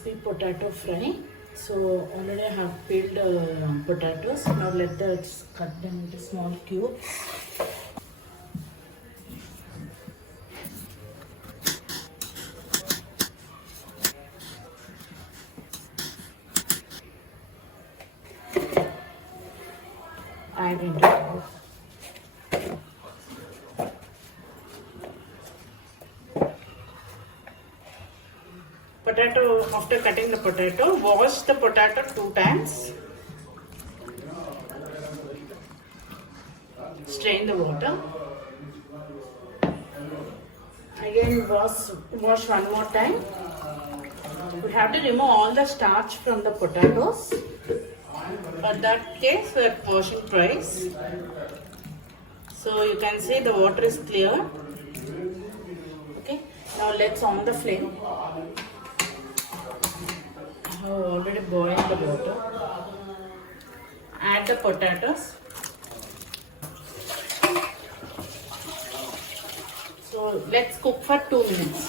crispy potato fry. So already I have peeled potatoes. Now let's cut them into small cubes. Add into it. Potato, after cutting the potato, wash the potato 2 times. Strain the water. Again wash one more time. We have to remove all the starch from the potatoes. For that case, we are washing twice. So you can see the water is clear. Okay. Now let's on the flame. I have already boiled the water. Add the potatoes. So let's cook for 2 minutes.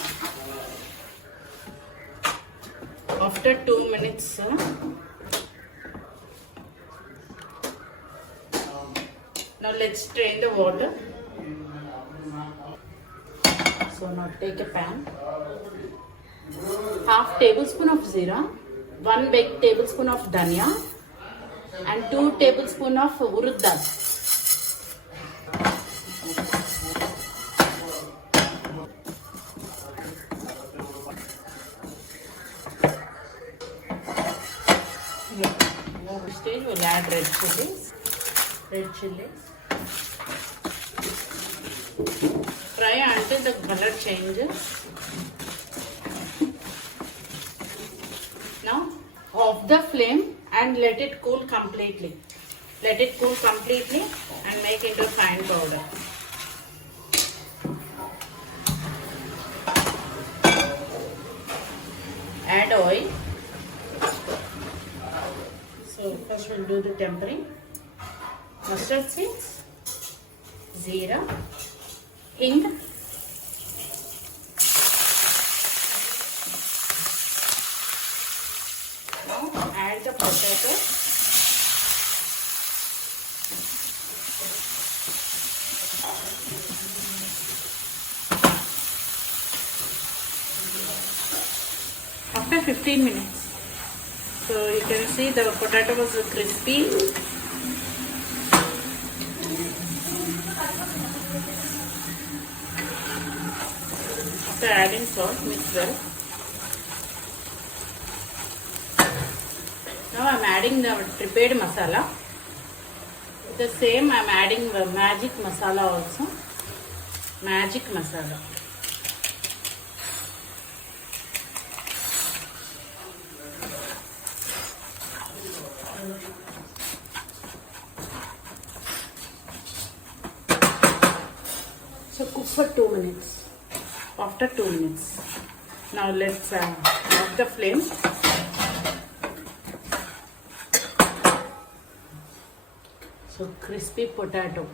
After 2 minutes, now let's strain the water. So now take a pan. Half tablespoon of zira, 1 big tablespoon of dhania, and 2 tablespoon of urud dal. Next stage we'll add red chilies. Fry until the color changes. Now off the flame and let it cool completely. Let it cool completely and make into a fine powder. Add oil. So first we'll do the tempering. Mustard seeds, zira, hing, now add the potato, after 15 minutes. So you can see the potato was crispy. After adding salt, mix well. Now I am adding the prepared masala. The same I am adding the magic masala also. Magic masala. So cook for 2 minutes. After 2 minutes. Now let's off the flame. So crispy potato.